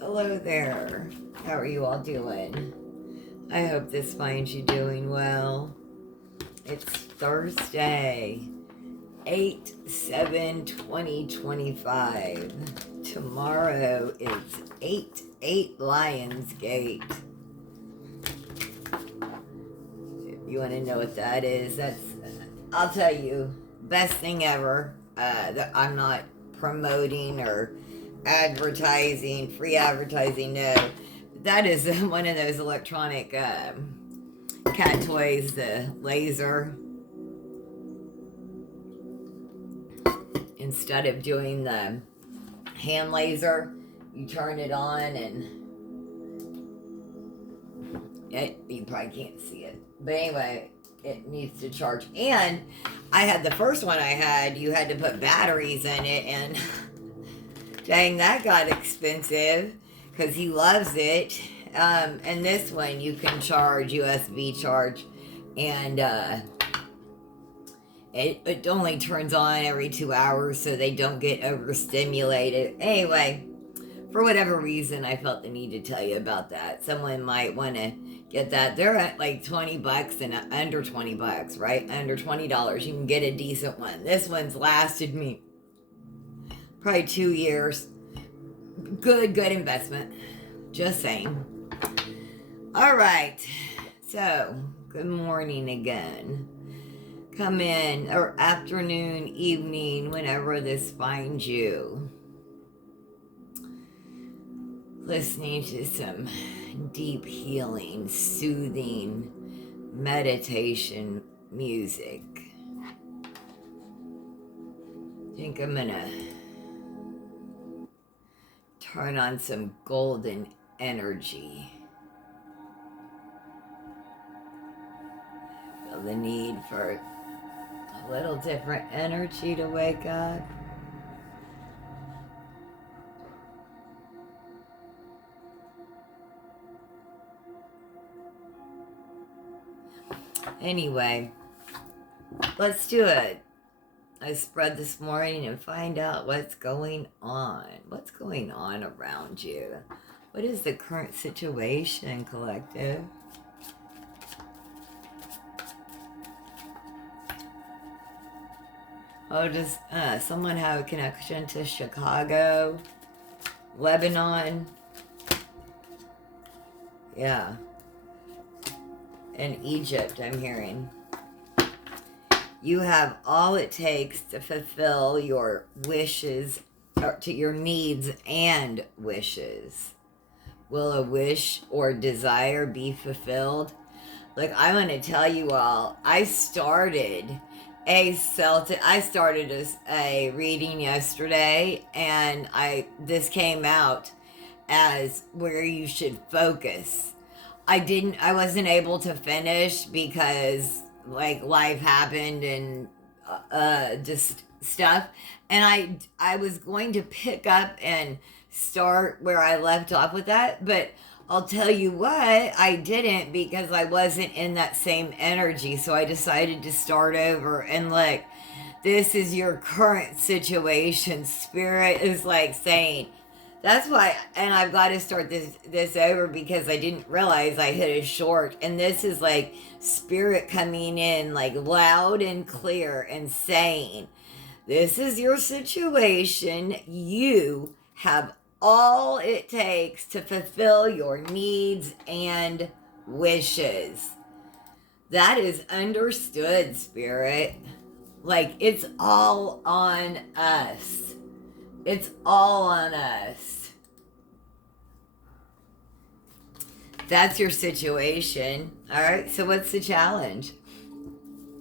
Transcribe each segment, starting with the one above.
Hello there. How are you all doing? I hope this finds you doing well. It's Thursday, 8/7/2025. Tomorrow is 8/8 Lionsgate. If you want to know what that is, I'll tell you, best thing ever. That I'm not promoting or advertising, free advertising, no. That is one of those electronic cat toys, the laser. Instead of doing the hand laser, you turn it on and you probably can't see it. But anyway, it needs to charge. And I had the first one you had to put batteries in it, and dang, that got expensive because he loves it. And this one you can charge, USB charge, and it only turns on every 2 hours so they don't get overstimulated. Anyway, for whatever reason, I felt the need to tell you about that. Someone might want to get that. They're at like $20 and under $20, right? Under $20, you can get a decent one. This one's lasted me probably 2 years. Good investment. Just saying. All right. So, good morning again. Come in, or afternoon, evening, whenever this finds you. Listening to some deep healing, soothing meditation music. I think I'm gonna turn on some golden energy. Feel the need for a little different energy to wake up. Anyway, let's do it. I spread this morning and find out what's going on. What's going on around you? What is the current situation, collective? Oh, does someone have a connection to Chicago, Lebanon? Yeah. And Egypt, I'm hearing. You have all it takes to fulfill your wishes, or to your needs and wishes. Will a wish or desire be fulfilled? Like, I want to tell you all, I started a reading yesterday, and this came out as where you should focus. I wasn't able to finish because like life happened and just stuff, and I was going to pick up and start where I left off with that, but I'll tell you what, I didn't, because I wasn't in that same energy, so I decided to start over. And look, this is your current situation. Spirit is like saying, that's why, and I've got to start this over because I didn't realize I hit a short. And this is like Spirit coming in like loud and clear and saying, this is your situation. You have all it takes to fulfill your needs and wishes. That is understood, Spirit. Like, it's all on us. It's all on us. That's your situation. All right, so what's the challenge?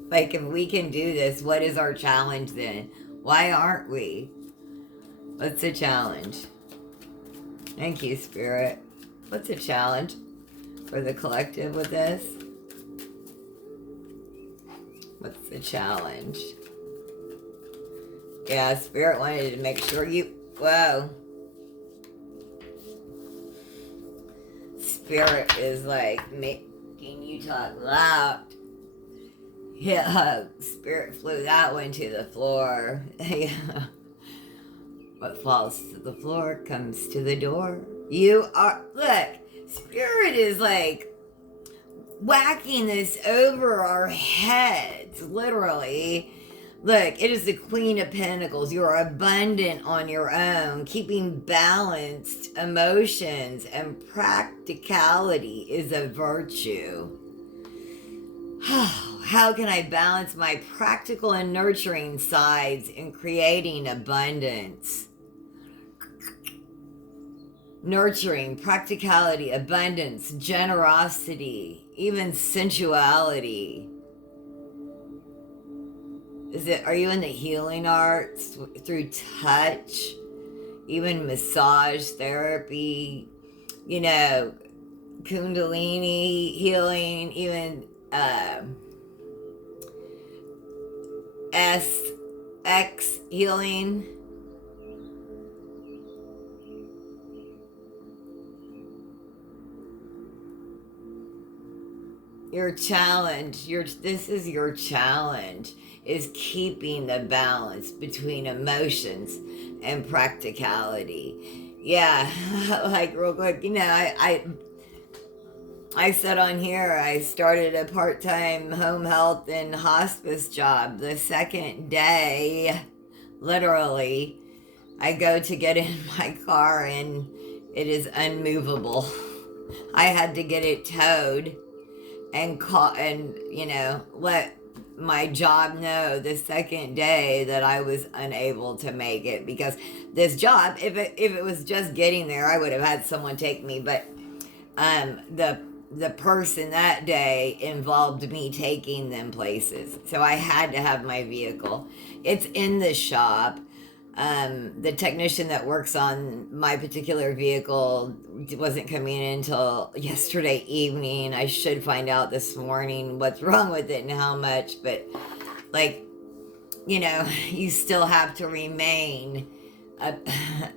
Like, if we can do this, what is our challenge then? Why aren't we? What's the challenge? Thank you, Spirit. What's the challenge for the collective with this? What's the challenge? Yeah, Spirit wanted to make sure you... Whoa. Spirit is like making you talk loud. Yeah, Spirit flew that one to the floor. Yeah. What falls to the floor comes to the door. You are, look, Spirit is like whacking this over our heads, literally. Look, it is the Queen of Pentacles. You are abundant on your own. Keeping balanced emotions and practicality is a virtue. How can I balance my practical and nurturing sides in creating abundance? Nurturing, practicality, abundance, generosity, even sensuality. Are you in the healing arts through touch, even massage therapy, you know, Kundalini healing, even SX healing? Your challenge, this is your challenge, is keeping the balance between emotions and practicality. Yeah, like real quick, you know, I said on here I started a part-time home health and hospice job. The second day, literally, I go to get in my car and it is unmovable. I had to get it towed and call and let my job know the second day that I was unable to make it, because this job, if it was just getting there, I would have had someone take me, but the person that day involved me taking them places, so I had to have my vehicle. It's in the shop. The technician that works on my particular vehicle wasn't coming in until yesterday evening. I should find out this morning what's wrong with it and how much, but like, you still have to remain,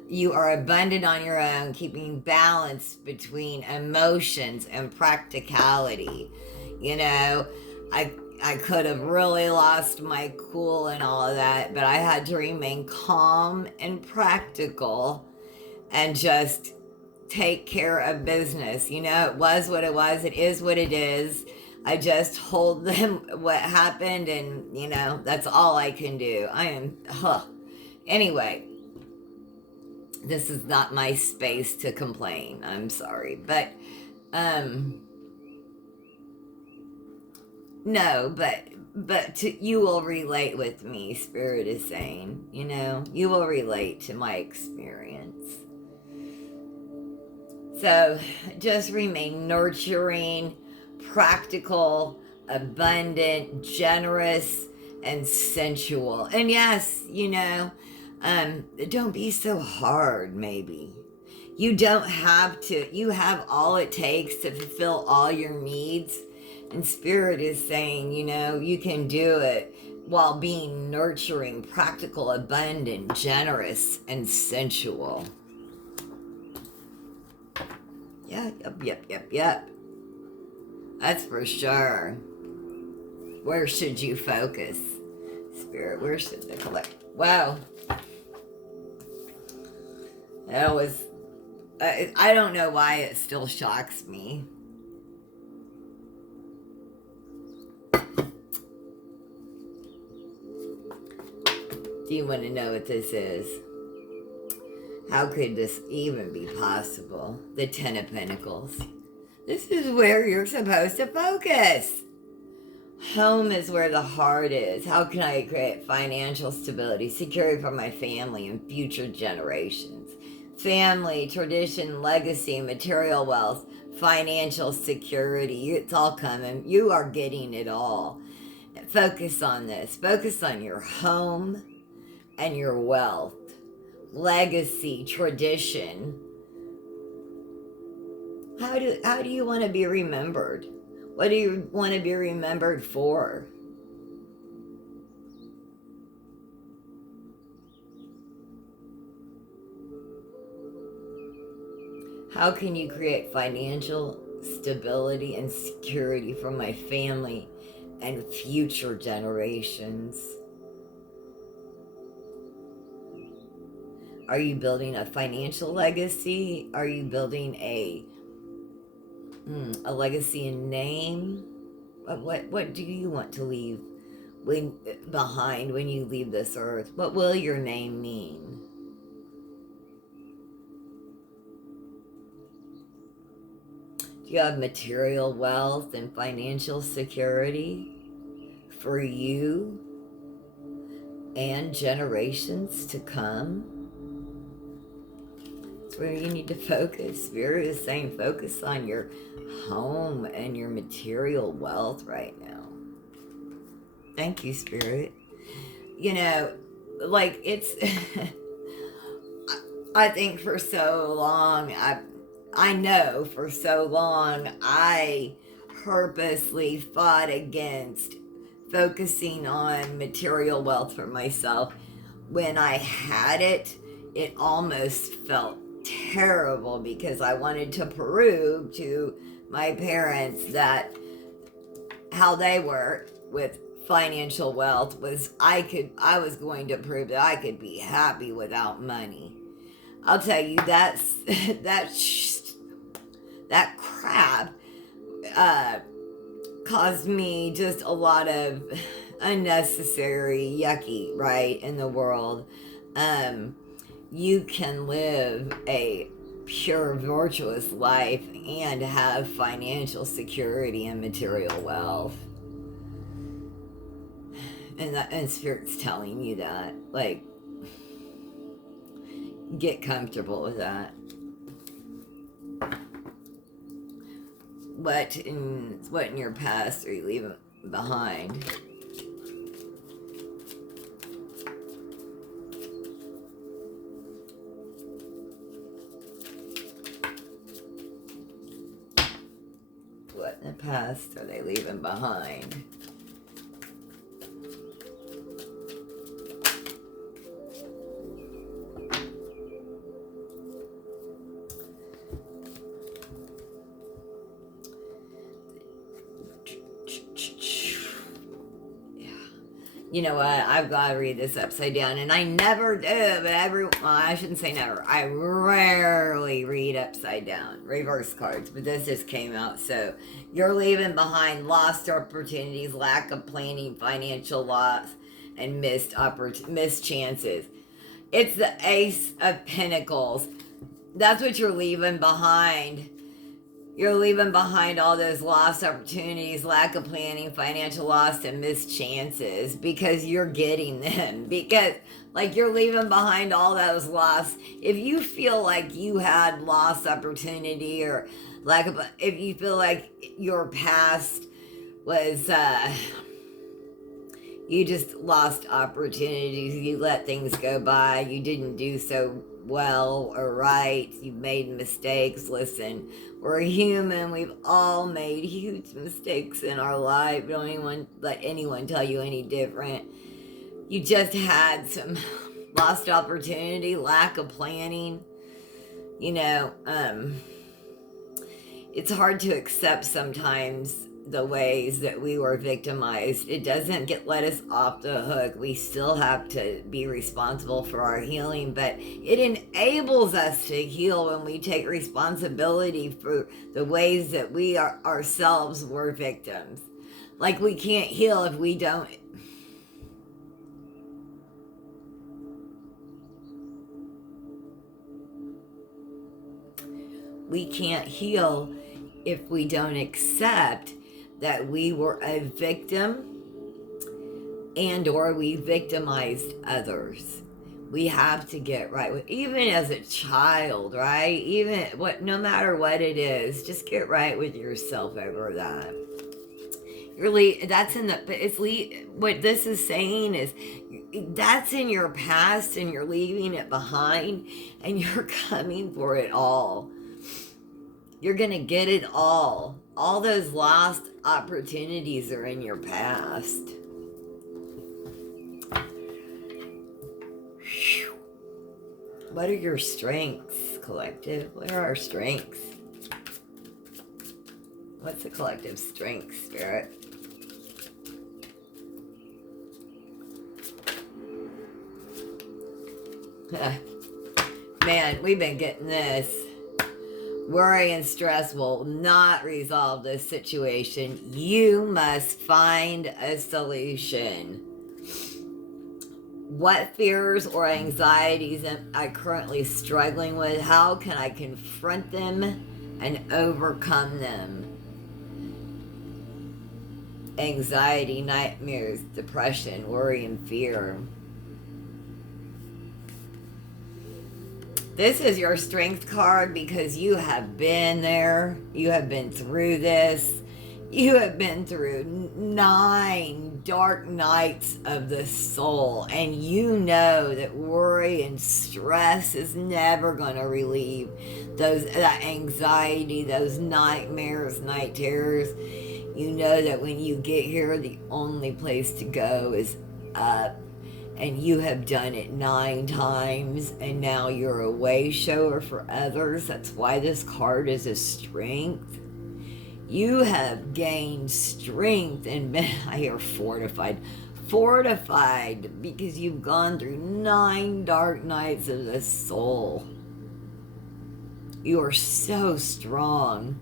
you are abundant on your own, keeping balance between emotions and practicality. I could have really lost my cool and all of that, but I had to remain calm and practical and just take care of business. It was what it was. It is what it is. I just told them what happened, and, that's all I can do. Anyway, this is not my space to complain. I'm sorry. But, no, but you will relate with me, Spirit is saying. You will relate to my experience. So just remain nurturing, practical, abundant, generous, and sensual. And yes, don't be so hard, maybe. You don't have to. You have all it takes to fulfill all your needs. And Spirit is saying, you can do it while being nurturing, practical, abundant, generous, and sensual. Yeah, yep. That's for sure. Where should you focus? Spirit, where should the collect? Wow. That was... I don't know why it still shocks me. Do you want to know what this is? How could this even be possible? The Ten of Pentacles. This is where you're supposed to focus. Home is where the heart is. How can I create financial stability, security for my family and future generations? Family, tradition, legacy, material wealth, financial security. It's all coming. You are getting it all. Focus on this. Focus on your home and your wealth. Legacy, tradition. How do you want to be remembered? What do you want to be remembered for? How can you create financial stability and security for my family and future generations? Are you building a financial legacy? Are you building a legacy in name? What do you want to leave behind when you leave this earth? What will your name mean? Do you have material wealth and financial security for you and generations to come? That's where you need to focus. Spirit is saying focus on your home and your material wealth right now. Thank you, Spirit. You know, like it's I think for so long, I know for so long I purposely fought against focusing on material wealth for myself. When I had it, it almost felt terrible because I wanted to prove to my parents that how they were with financial wealth was I was going to prove that I could be happy without money. I'll tell you, that crap caused me just a lot of unnecessary yucky, right, in the world. You can live a pure, virtuous life and have financial security and material wealth. And Spirit's telling you that. Like, get comfortable with that. What in your past are you leaving behind? What in the past are they leaving behind? You know what? I've got to read this upside down, and I never do, but I shouldn't say never. I rarely read upside down, reverse cards, but this just came out. So, you're leaving behind lost opportunities, lack of planning, financial loss, and missed chances. It's the Ace of Pentacles. That's what you're leaving behind. You're leaving behind all those lost opportunities, lack of planning, financial loss, and missed chances because you're getting them. Because, like, you're leaving behind all those lost. If you feel like you had lost opportunity or if you feel like your past was, you just lost opportunities, you let things go by, you didn't do so well or right, you made mistakes. Listen, we're human, we've all made huge mistakes in our life. Don't let anyone tell you any different. You just had some lost opportunity, lack of planning. You know, it's hard to accept sometimes the ways that we were victimized. It doesn't let us off the hook. We still have to be responsible for our healing, but it enables us to heal when we take responsibility for the ways that we ourselves were victims. Like, we can't heal if we don't. We can't heal if we don't accept that we were a victim and or we victimized others. We have to get right with, even as a child, right? No matter what it is, just get right with yourself over that. What this is saying is that's in your past and you're leaving it behind and you're coming for it all. You're going to get it all. All those lost opportunities are in your past. What are your strengths, collective? What are our strengths? What's the collective strength, Spirit? Man, we've been getting this. Worry and stress will not resolve this situation. You must find a solution. What fears or anxieties am I currently struggling with? How can I confront them and overcome them? Anxiety, nightmares, depression, worry, and fear. This is your strength card because you have been there. You have been through this. You have been through 9 dark nights of the soul. And you know that worry and stress is never going to relieve that anxiety, those nightmares, night terrors. You know that when you get here, the only place to go is up. And you have done it 9 times, and now you're a way shower for others. That's why this card is a strength. You have gained strength and been, I hear fortified. Fortified because you've gone through 9 dark nights of the soul. You are so strong.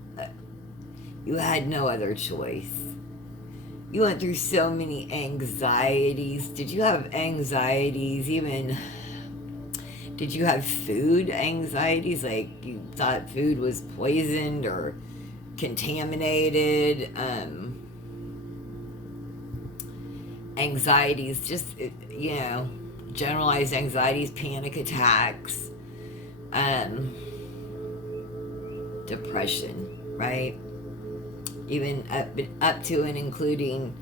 You had no other choice. You went through so many anxieties. Did you have anxieties even? Did you have food anxieties? Like you thought food was poisoned or contaminated? Anxieties, just, generalized anxieties, panic attacks, depression, right? Even up to and including,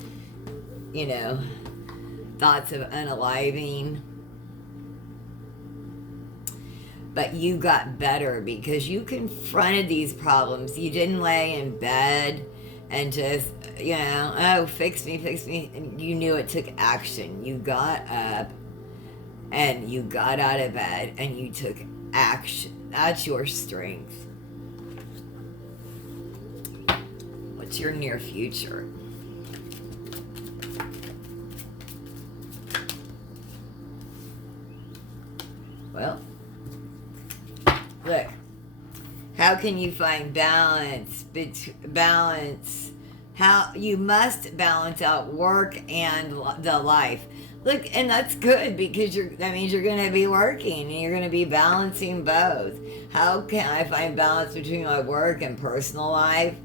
thoughts of unaliving. But you got better because you confronted these problems. You didn't lay in bed and just, fix me. And you knew it took action. You got up and you got out of bed and you took action. That's your strength. What's your near future? Well, look. How can you find balance? How you must balance out work and the life. Look, and that's good because that means you're going to be working and you're going to be balancing both. How can I find balance between my work and personal life?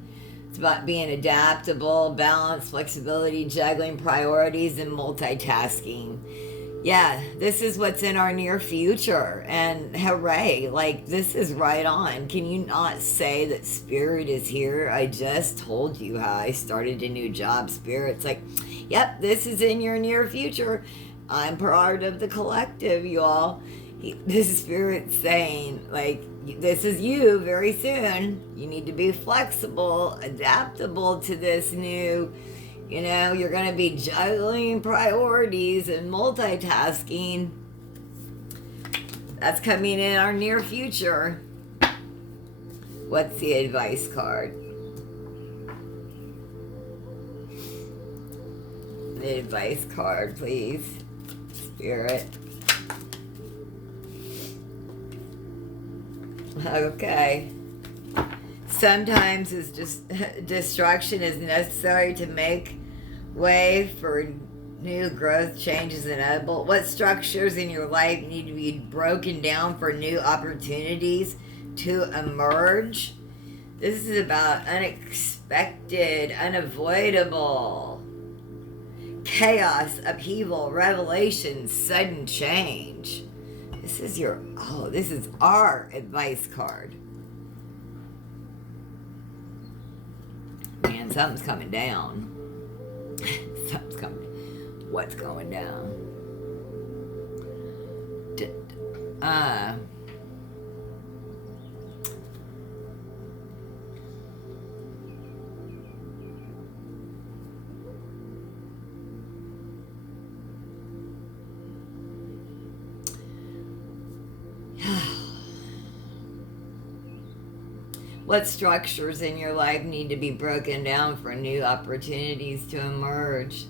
It's about being adaptable, balance, flexibility, juggling priorities, and multitasking. Yeah, this is what's in our near future. And hooray, this is right on. Can you not say that Spirit is here? I just told you how I started a new job. Spirit's like, yep, this is in your near future. I'm part of the collective, y'all. This Spirit's saying, this is you very soon. You need to be flexible, adaptable to this new, you're going to be juggling priorities and multitasking. That's coming in our near future. What's the advice card? The advice card, please. Spirit. Okay. Sometimes it's just destruction is necessary to make way for new growth. Changes inevitable. What structures in your life need to be broken down for new opportunities to emerge? This is about unexpected, unavoidable chaos, upheaval, revelation, sudden change. This is our advice card. Man, something's coming down. Something's coming. What's going down? What structures in your life need to be broken down for new opportunities to emerge?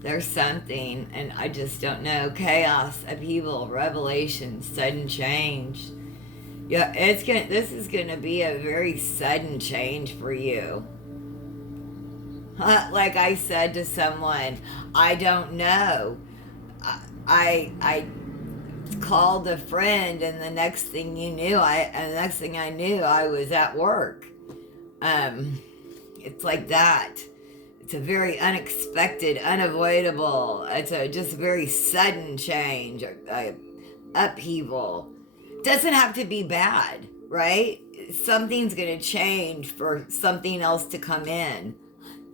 There's something, and I just don't know. Chaos, upheaval, revelation, sudden change. Yeah, this is gonna be a very sudden change for you. Like I said to someone, I don't know. I called a friend, and the next thing I knew, I was at work. It's like that. It's a very unexpected, unavoidable. It's a just very sudden change, upheaval. Doesn't have to be bad, right? Something's going to change for something else to come in.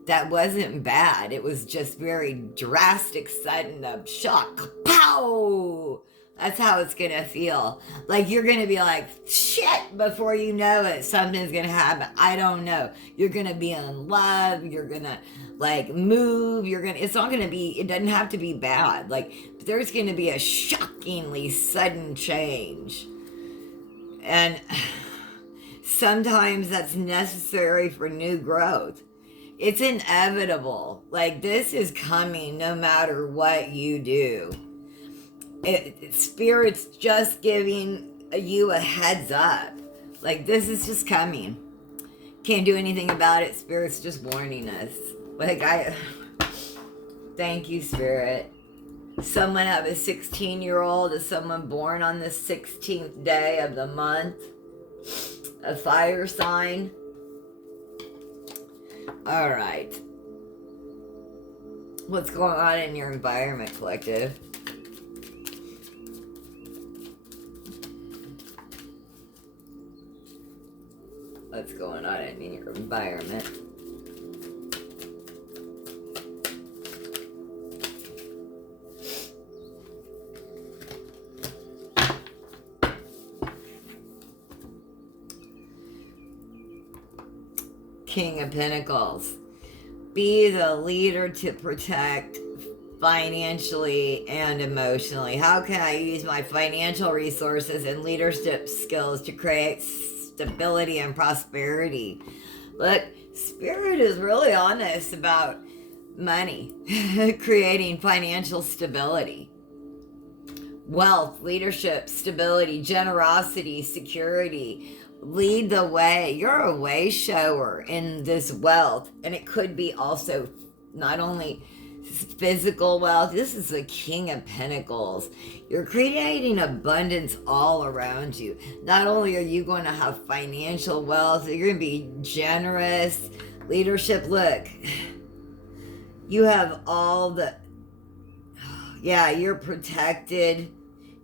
That wasn't bad. It was just very drastic, sudden shock. Pow! That's how it's going to feel. Like you're going to be like, shit, before you know it, something's going to happen. I don't know. You're going to be in love. You're going to like move. It's not going to be, it doesn't have to be bad. Like there's going to be a shockingly sudden change. And sometimes that's necessary for new growth. It's inevitable. Like this is coming no matter what you do. Spirit's just giving you a heads up. Like this is just coming. Can't do anything about it. Spirit's just warning us. Thank you, Spirit. Someone have a 16-year-old, is someone born on the 16th day of the month, a fire sign. All right. What's going on in your environment, collective? What's going on in your environment? King of Pentacles. Be the leader to protect financially and emotionally. How can I use my financial resources and leadership skills to create stability and prosperity? Look, Spirit is really honest about money, creating financial stability, wealth, leadership, stability, generosity, security. Lead the way. You're a way shower in this wealth, and it could be also not only physical wealth. This is the King of Pentacles. You're creating abundance all around you. Not only are you going to have financial wealth, you're going to be generous. Leadership, look, you have all the, yeah, you're protected.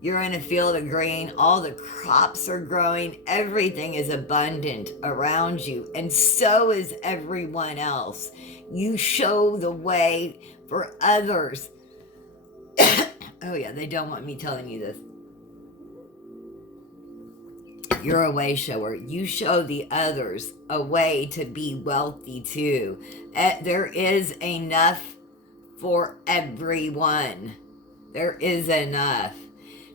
You're in a field of grain. All the crops are growing. Everything is abundant around you. And so is everyone else. You show the way for others. Oh yeah, they don't want me telling you this. You're a way shower. You show the others a way to be wealthy too. There is enough for everyone. There is enough.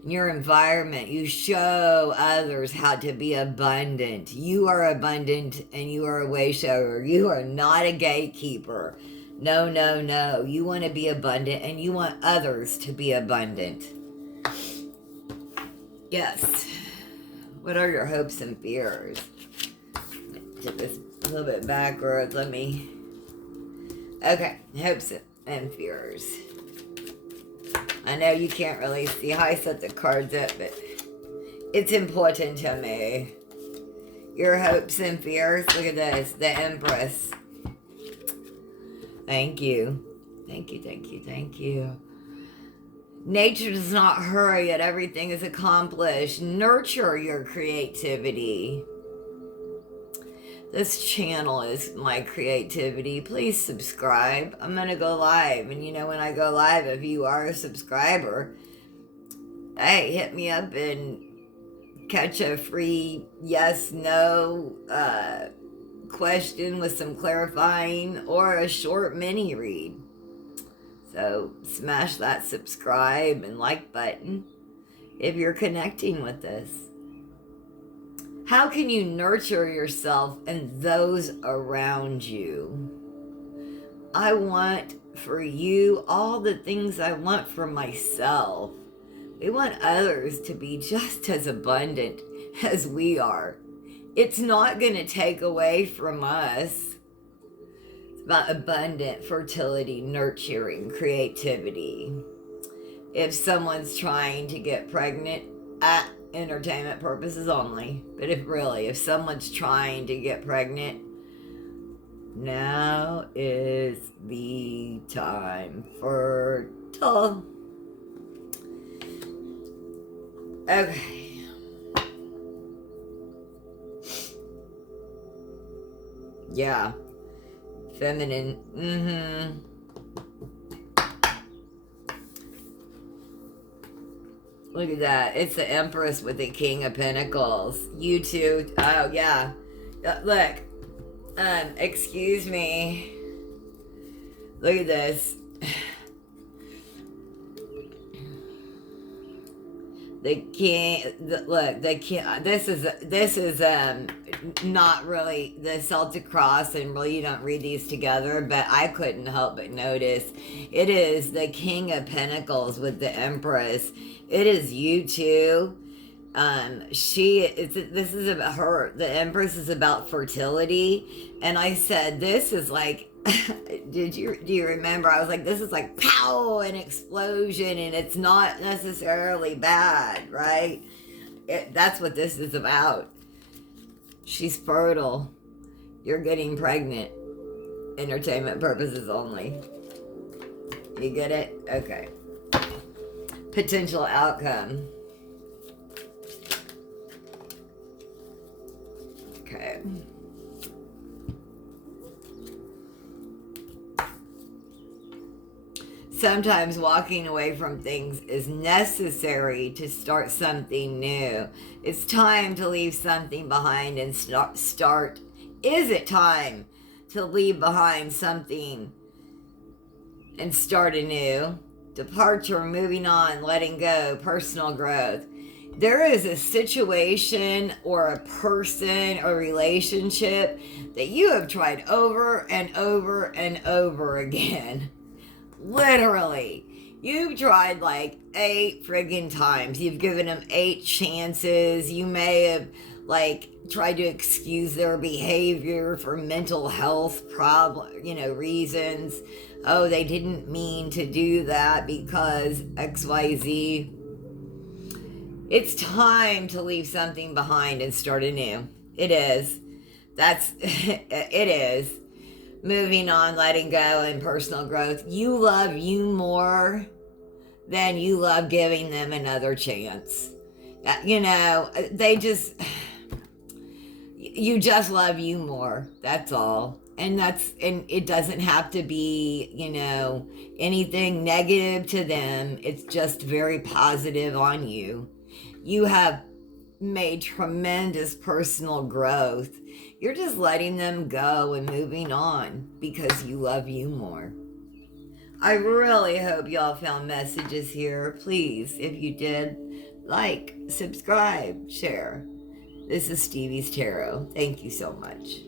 In your environment, you show others how to be abundant. You are abundant and you are a way shower. You are not a gatekeeper. No, no, no. You want to be abundant and you want others to be abundant. Yes. What are your hopes and fears? Take this a little bit backwards. Okay. Hopes and fears. I know you can't really see how I set the cards up, but it's important to me. Your hopes and fears. Look at this. The Empress. Thank you. Thank you, thank you, thank you. Nature does not hurry, yet everything is accomplished. Nurture your creativity. This channel is my creativity. Please subscribe. I'm going to go live. And you know, when I go live, if you are a subscriber, hey, hit me up and catch a free yes, no question with some clarifying or a short mini read. So smash that subscribe and like button if you're connecting with this. How can you nurture yourself and those around you? I want for you all the things I want for myself. We want others to be just as abundant as we are. It's not going to take away from us. It's about abundant fertility, nurturing, creativity. If someone's trying to get pregnant, at entertainment purposes only, but if someone's trying to get pregnant, now is the time fertile. Okay. Yeah. Feminine. Look at that. It's the Empress with the King of Pentacles. You two. Oh, yeah. Look. Excuse me. Look at this. The king, look, the king, this is not really the Celtic cross, and really you don't read these together, but I couldn't help but notice it is the King of Pentacles with the Empress. It is you two. This is about her. The Empress is about fertility, and I said this is like, do you remember? I was like, this is like pow, an explosion, and it's not necessarily bad, right? That's what this is about. She's fertile. You're getting pregnant. Entertainment purposes only. You get it? Okay. Potential outcome. Okay. Sometimes walking away from things is necessary to start something new. It's time to leave something behind and start. Is it time to leave behind something and start anew? Departure, moving on, letting go, personal growth. There is a situation or a person or relationship that you have tried over and over and over again. Literally. You've tried like 8 friggin' times. You've given them 8 chances. You may have like tried to excuse their behavior for mental health reasons. Oh, they didn't mean to do that because XYZ. It's time to leave something behind and start anew. It is. It is. Moving on, letting go, and personal growth. You love you more than you love giving them another chance. You just love you more. That's all. And it doesn't have to be, anything negative to them. It's just very positive on you. You have made tremendous personal growth. You're just letting them go and moving on because you love you more. I really hope y'all found messages here. Please, if you did, like, subscribe, share. This is Stevie's Tarot. Thank you so much.